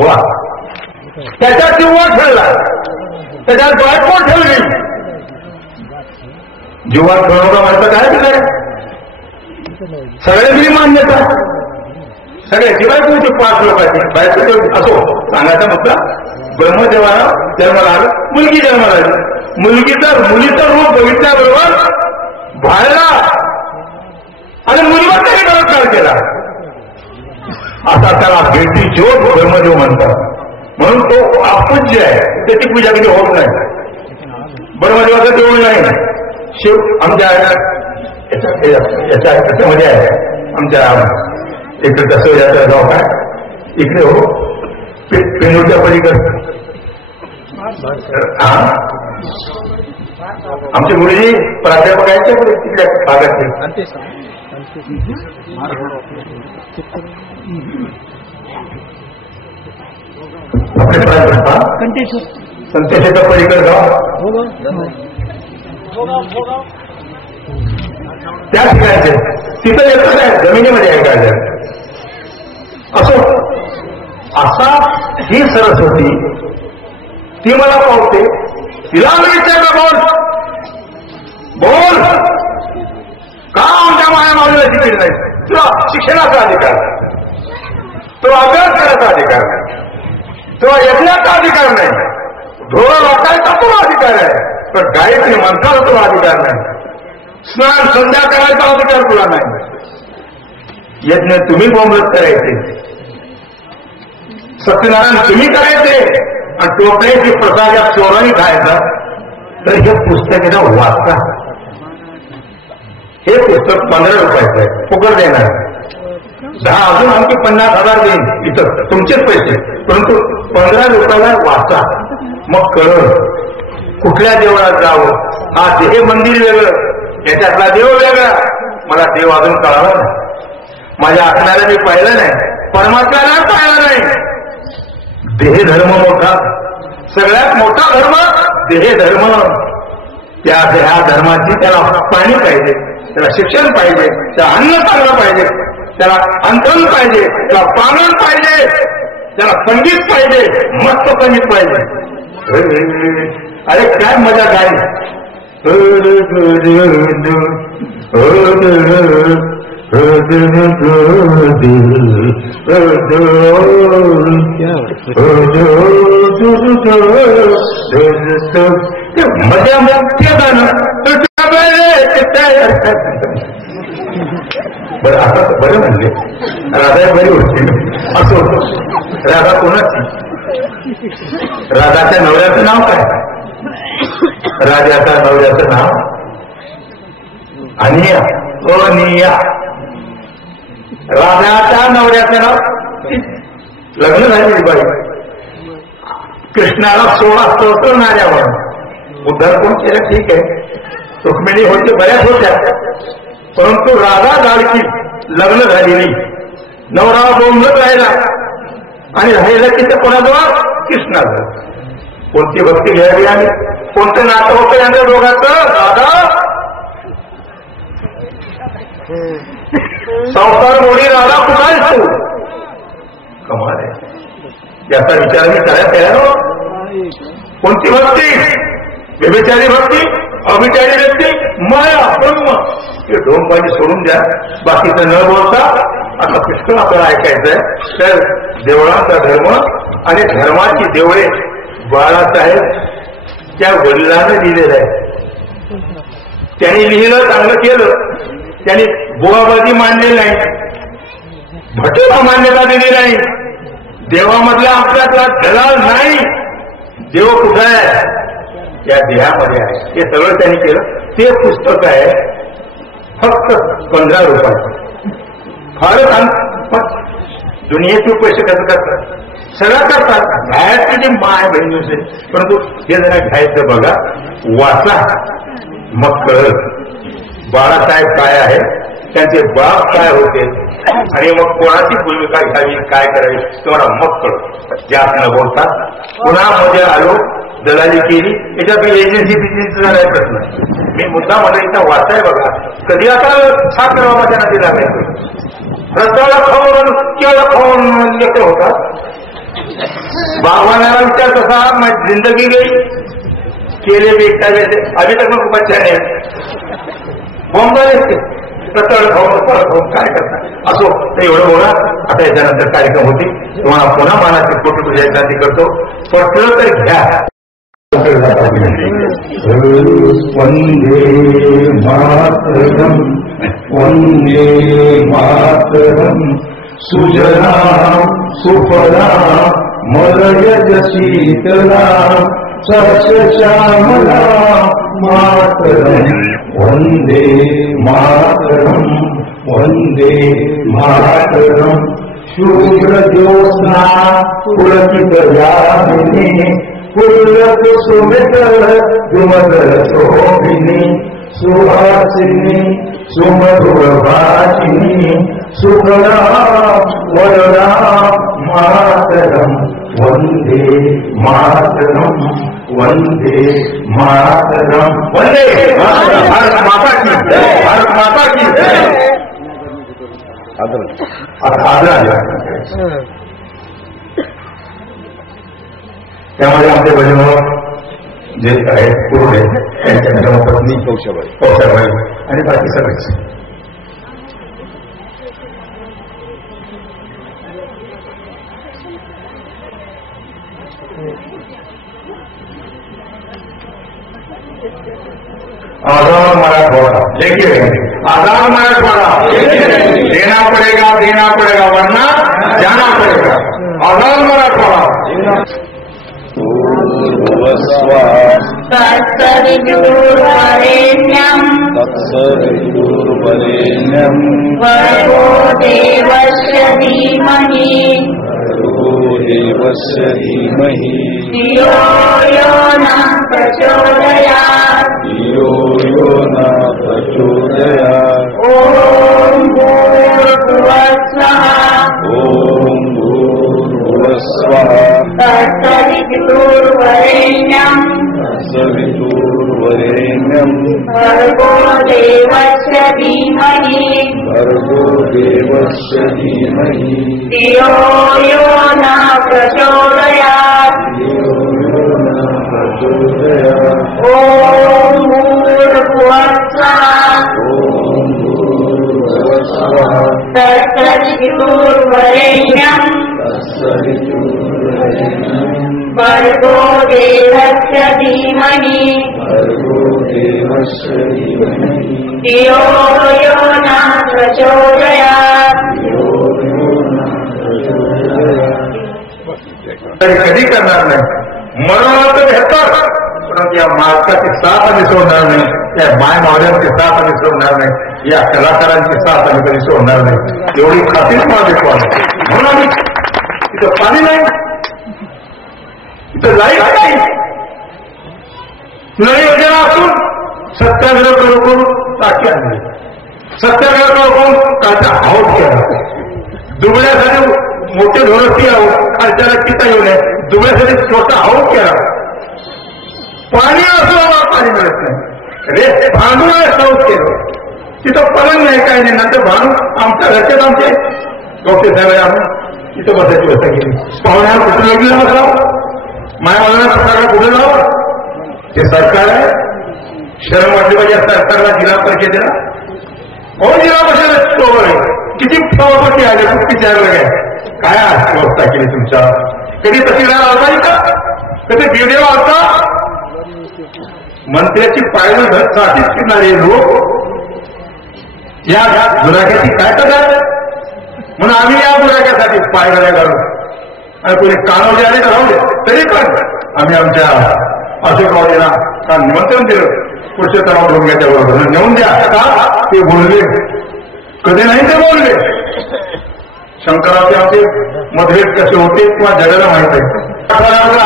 वा, त्याच्यात जीवा ठेवला, त्याच्यात बायको ठेवली. जीवात ठेवणं म्हणतं काय दिलंय? सगळ्यांनी मान्यता, सगळ्याची बायको होती 5 लोकांची बायको. असो सांगायचा मुद्दा, ब्रह्मदेवाला जन्माला आलं, मुलगी जन्माला आली. मुलीचं रूप बघितल्याबरोबर भाळला आणि मुलीवर त्याने बलात्कार केला. आता त्याला भेटी ज्योत ब्रह्मदेव म्हणतात. म्हणून तो अपूज्य आहे, त्याची पूजा कधी होत नाही. ब्रह्मदेवाचं देऊळ नाही. शिव आमच्या याच्यामध्ये आहे, आमच्या इकडे कसं याचं गाव काय इकडे हो पेनूरच्या पलीकडे. हा, आमचे गुरुजी प्राध्यापक आहेत पुढे तिकडे भागातले. संतेश्वर पलीकडे गाव त्या ठिकाणचे, तिथं येतच आहे, जमिनीमध्ये आहे काय. असो असा ही सरस्वती ती मला पावते. तिला मी विचारलं, बोल का आमच्या माया माऊलीला शिकली नाही? तुला शिक्षणाचा अधिकार नाही, तुला अभ्यास करायचा अधिकार नाही, तुला यज्ञाचा अधिकार नाही, ढोळ वाटायचा तुला अधिकार आहे, पण गायत्री मंत्राला तुला अधिकार नाही, स्नान संध्या करायचा अधिकार तुला नाही. यज्ञ तुम्ही बोंबलत करायचे, सत्यनारायण तुम्ही करायचे, आणि टोपल्याची प्रसाद या चोरांनी खायचा. तर हे पुस्तक आहे ना, वाचता. हे पुस्तक 15 रुपयाचं आहे, फुकट देणार. 10 अजून आणखी 50,000 देईन इथं तुमचेच पैसे, परंतु 15 रुपयाला वाचा. मग कळलं कुठल्या देवळात जावं. हा देह मंदिर वेगळं, याच्यातला देव वेगळा. मला देव अजून कळाला नाही, माझ्या आत्म्याला मी पाहिलं नाही, परमात्म्याला पाहिलं नाही. देह धर्म मोठा, सगळ्यात मोठा धर्म देह धर्म. त्या देहा धर्माची त्याला पाणी पाहिजे, त्याला शिक्षण पाहिजे, त्याला अन्न चांगलं पाहिजे, त्याला अंतरण पाहिजे, त्याला पालन पाहिजे, त्याला संगीत पाहिजे, मस्त संगीत पाहिजे. अरे काय मजा काय. मजा बरं आता बरं म्हणले राधा बरी होती. असं होतं. राधा कोणाची? राधाच्या नवऱ्याचं नाव काय? राजाच्या नवऱ्याचं नाव अनिया. अनिया. राधाच्या नवऱ्याचं नाव, लग्न झालेली बाई. कृष्णाला 16 स्तोत्र नाऱ्यावर उद्धार कोण केलं ठीक आहे, रुक्मिणी होते बऱ्याच होत्या, परंतु राधा लाडकी, लग्न झालेली, नवरा बोंबलत राहिला आणि राहिलं की ते कोणाजवळ? कृष्णाजवळ. कोणती भक्ती घ्यावी आणि कोणतं नातं होतं यांच्या दोघांचं? राधा संसार मोडी राधा कुठे तू? कमाल आहे. याचा विचार मी करायला तयार हो. कोणती भक्ती? व्यभिचारी भक्ती, अभिचारी व्यक्ती, माया, ब्रह्म. हे दोन पाणी सोडून द्या, बाकीचं न बोलता. आता पुष्कळ आपल्याला ऐकायचंय. तर देवळांचा धर्म आणि धर्माची देवळे बाळासाहेब त्या वडिलांना लिहिलेलं आहे. त्यांनी लिहिलं, चांगलं केलं. त्यांनी बुवाबाजी मांडलेली नाही, भटेला मान्यता दिली नाही, देवामधला आपल्यातला दलाल नाही. देव कुठं आहे? या देहामध्ये आहे. हे सगळं त्यांनी केलं. ते पुस्तक आहे फक्त 15 रुपये. फारच दुनियेचे पैसे कसं करतात? सगळं करतात. घ्यायचं जे माय बहिणी असेल, परंतु हे जरा घ्यायचं बघा, वाचा, मग कळत बाळासाहेब काय आहे, त्यांचे बाप काय होते, आणि मग कोणाची भूमिका घ्यावी, काय करावी, तुम्हाला मग कळत. जास्त न बोलता पुन्हा मध्ये आलो, दलाली केली. याच्यात एजन्सी बिजन्सीचा नाही प्रश्न. मी मुद्दा मला इथं वाचाय बघा. कधी आता साखर बाबाच्या नदी लागायचं, रस्त्याला खाऊन केळं खाऊन लेकर होतात. बाबांना विचार कसा मैं जिंदगी गई केले बेटा वैसे अभी तक मग बच्चा आहे बॉम्ब कतळ खाऊन काय करणार असो तर एवढं बोला. आता याच्यानंतर कार्यक्रम होती तुम्हाला पुन्हा मानाचे फोटो तुझ्या विनंती करतो. पटलं तर घ्या. वंदे मातरम वंदे मातरम सुजला सुफला मलयज शीतला सस्यश्यामला मातरम वंदे मातरम वंदे मातरम शुभ्र ज्योत्स्ना पुलकित यामिनी पुलक सुमित सुमधुर शोभिनी सुहासिनी सुमधुर भाषिनी सुखदा वरदा मातरम वंदे मातरम वंदे मातरम वंदे भारत माता की भारत माता की आदर. त्यामध्ये आमचे भजन जे आहेत पूर्ण त्यांच्या धर्मपत्नी कौशलबाई आणि बाकी सगळेच. आजाद मराठवाड़ा देखिए आजाद मराठवाड़ा देना पड़ेगा वरना जाना पड़ेगा. आजाद मराठवाड़ा तत्सवितुर्वरेण्यं भर्गो देवस्य धीमहि धियो यो न प्रचोदयात् ॐ भूर्भुवः स्वः तत्सवितुर्वरेण्यं भर्गो देवस्य धीमहि धियो यो न प्रचोदयात् ॐ भूर्भुवः स्वः तत्सवितुर्वरेण्यं भर्गो देवस्य धीमहि धियो यो न प्रचोदयात्. कधी करणार नाही. मरणाला तर घेतात परंतु या मालकाची साथ आम्ही सोडणार नाही. या माय मावल्यांची साथ आम्ही सोडणार नाही. या कलाकारांची साथ आम्ही कधी सोडणार नाही. एवढी खात्री मला देखवा. म्हणून आम्ही इथं पाणी नाही, इथं लाईट नाही, नळी योजना असून सत्याग्रह करून टाकी आणली. सत्याग्रह करून कालचा आहोत केला. दुबळ्यासाठी मोठे धोरती खालच्याला टिका येऊ नये. दुबळ्यासाठी छोटा आहोत केला. पाणी असं आम्हाला पाणी मिळत नाही. रे भांडून सौत केलं. तिथं पलंग नाही काही नाही. नंतर भांडून आमच्या घरच्यात आमचे डॉक्टर साहेब आम्ही तिथं बसायची व्यवस्था केली. पाहुण्याला कुठं लागली बसावं, मायावाला सरकारला कुठे जावं. ते सरकार आहे. शरम वाटली पाहिजे सरकारला. जिल्हा परिषदेला जिल्हा परिषद स्टोर आहे. किती सभापती आले, किती विचारलं काय काय व्यवस्था केली तुमच्या. कधी तहसीलदार आला का, कधी बीडीओ आलता. मंत्र्याची पायलं साठीच फिरणारे लोक या गुन्ह्याची काय करतात. म्हणून आम्ही या गुन्ह्यासाठी पायघड्या घालू आणि कोणी कानवले आले तर राहू दे. तरी पण आम्ही आमच्या अशोकरावजींना काल निमंत्रण दिलं. पुढच्या तणाव डोंग्याच्या बरोबर नेऊन द्या. का ते बोलले कधी नाही ते बोलले. शंकराचे आमचे मतभेद कसे होते किंवा जगाला माहित आहे.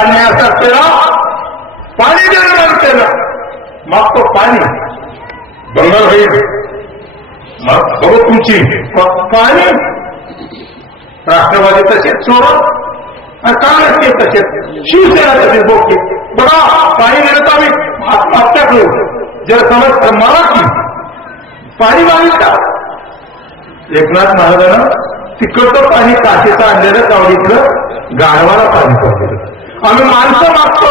अन्याय असतात त्याला पाणी देणार त्याला. मग तो पाणी बंगाल होईल. मग बघू तुमची पाणी. राष्ट्रवादी तसेच सोडत आणि काँग्रेस ते तसेच, शिवसेना तसेच बोलते. बघा पाणी दिलं तर आम्ही आत्महत्या करू. जर समज मला की पाणी मागितलं. एकनाथ महाराजांना तिकडचं पाणी काशीचं आणलेलं कावडीतलं गाढवाला पाणी पडलेलं. आम्ही माणसं मागतो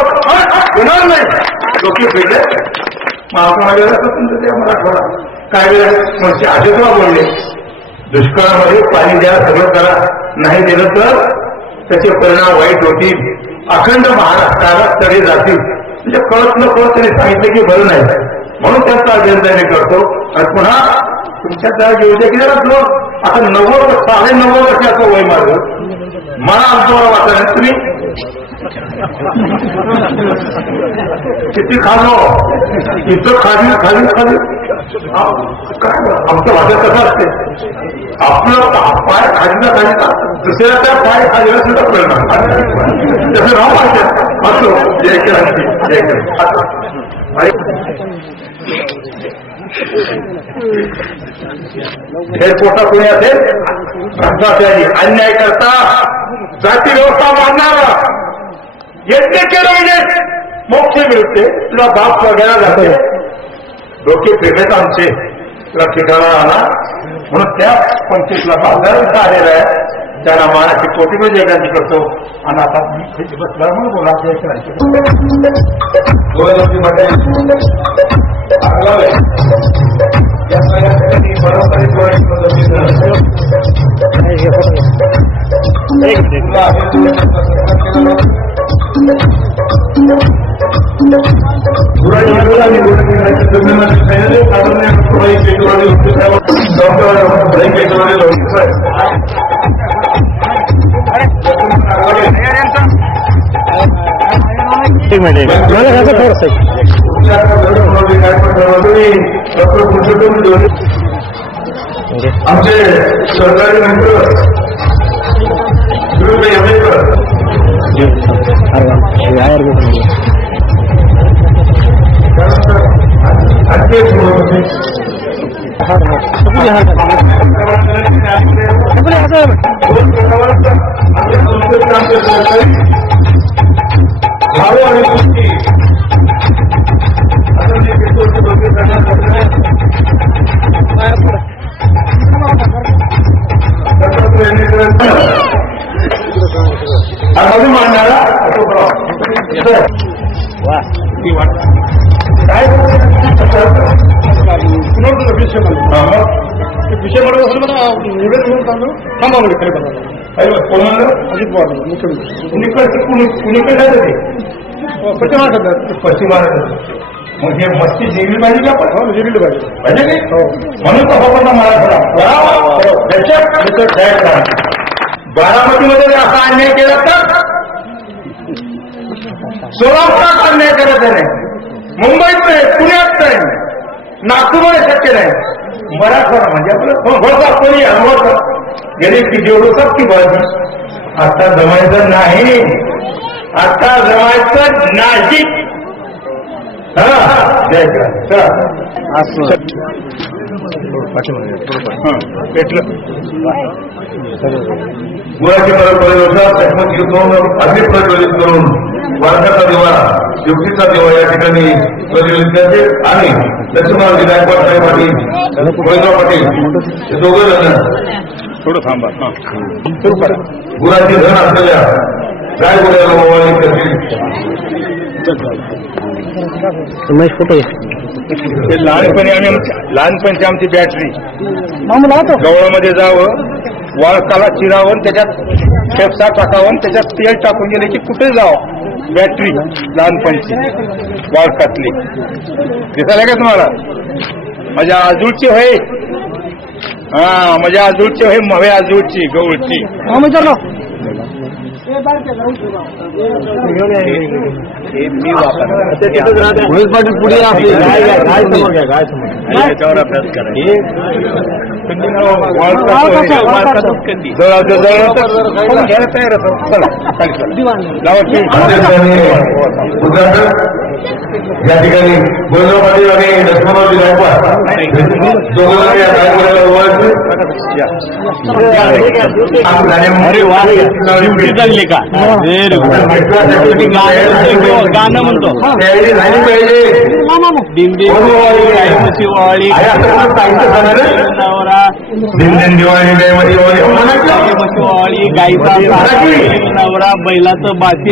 घेणार नाही लोक फिरले महात्मा तुमचं मराठवाडा काय वेळेस म्हणजे आजोबा बोलले दुष्काळामध्ये पाणी द्या सगळं करा नाही दिलं तर त्याचे परिणाम वाईट होतील अखंड महाराष्ट्राला तडे जातील म्हणजे कळत न कळत त्यांनी सांगितलं की बरं नाही म्हणून त्यांचा अभ्यर्थाने करतो आणि पुन्हा तुमच्या त्या येऊ द्या की जरा आता 90 वर्षाचं वय माझं मला आमचं वाटत तुम्ही किती खालो इथं खाली खाली खाली काय आमचं वाटत कसं असते आपलं पाय खालीला खाली दुसऱ्या त्या पाय खालीला सुद्धा परिणाम त्याचं नाव वाटत असो हे पोटा कोणी असेल भ्रष्टाचारी अन्याय करता जाती व्यवस्था मानणारा यज्ञ केलं म्हणजे मोक्ष मिळते तुला बाप वगैरे जाते डोके फिरलेत आमचे तुला ठिकाणा आला म्हणून त्या 25 लाख आलेला आहे त्याला महाराष्ट्र कोटी जगांची करतो आणि आता बसला म्हणून बोला एक मिनिट मला कसं थोडस आमचे सरकारी मंत्री मांडणारा काय विषय म्हणत असेल मला निवेदन सांगतो थांबावं खरे कोणाला अजित पवार मुख्यमंत्री कुणीकडे जाते पश्चिम महाराष्ट्रात मग हे मस्ती जिंकली पाहिजे का आपण जिंकली पाहिजे की म्हणून तपासना मराठवाडा बारामतीमध्ये असा अन्याय केला तर सोलापुरात अन्याय केला त्याने मुंबईत नाही पुण्यात नाही नागपूरमध्ये शक्य नाही मराठवाडा म्हणजे आपलं कोणी अनुभव गेले की जेवढं की बाजू आता जमायचं नाही आता जमायचं नाही गुळाची परंपरेनुसार चकमक युद्ध अग्नी प्रज्वलित करून वारकाचा दिवा युक्तीचा दिवा या ठिकाणी प्रज्वलित करते आणि लक्ष्मणरावजी गायकवाड साहेब पाटील गोविंदराव पाटील हे दोघं जण थोडं थांबा गुळाची धन असलेल्या गायगुड्याला ओवाळणी करतील लहानपणची आमची बॅटरी गवळामध्ये जावं वाळकाला चिरावं त्याच्यात फेफसा टाकावं त्याच्यात तेल टाकून गेले की कुठे जावं बॅटरी लहानपणची वाळकातली दिसायला का तुम्हाला माझ्या आजूळची होय माझ्या आजूळची होय मवे आजूळची गवळची मी वापर पुढे त्याच्यावर अभ्यास या ठिकाणी गोविंदराव पाटील आणि लक्ष्मणरावजी गायकवाड चालली का गाणं म्हणतो पाहिजे दिंडी दिन दिन दिवाळी दिवाळी म्हणायचं गाईचा नवरा बैलाचं बाती